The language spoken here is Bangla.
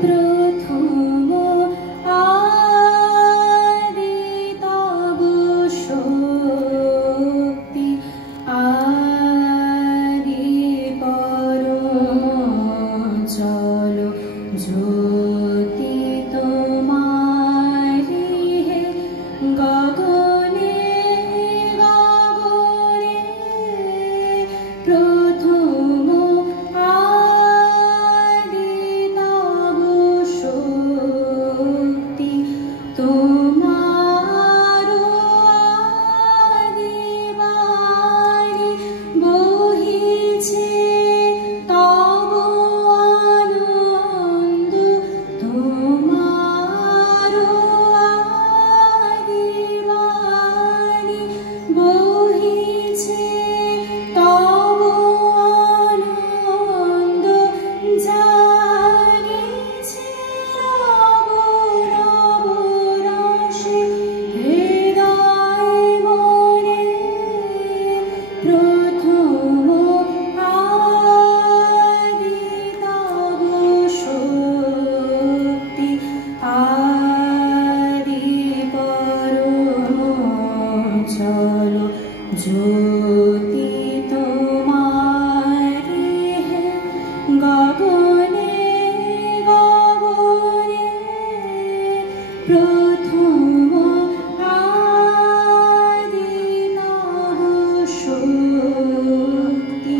প্রথম আদি তব শক্তি আদি পরম চলো জ্যোতি তোমারি হে গগনে গগনে প্রথম আদি তব শক্তি তোমার আদি বাণী বহিছে তব আনন্দ তোমার আদি বাণী বহিছে তব আনন্দ জাগিছে রব রব রসে হৃদয় মনে প্রথম আদি তব শক্তি আদি পরম চলো জ্যোতি তোমারি হে গগনে গগনে প্রথম আদি তব শক্তি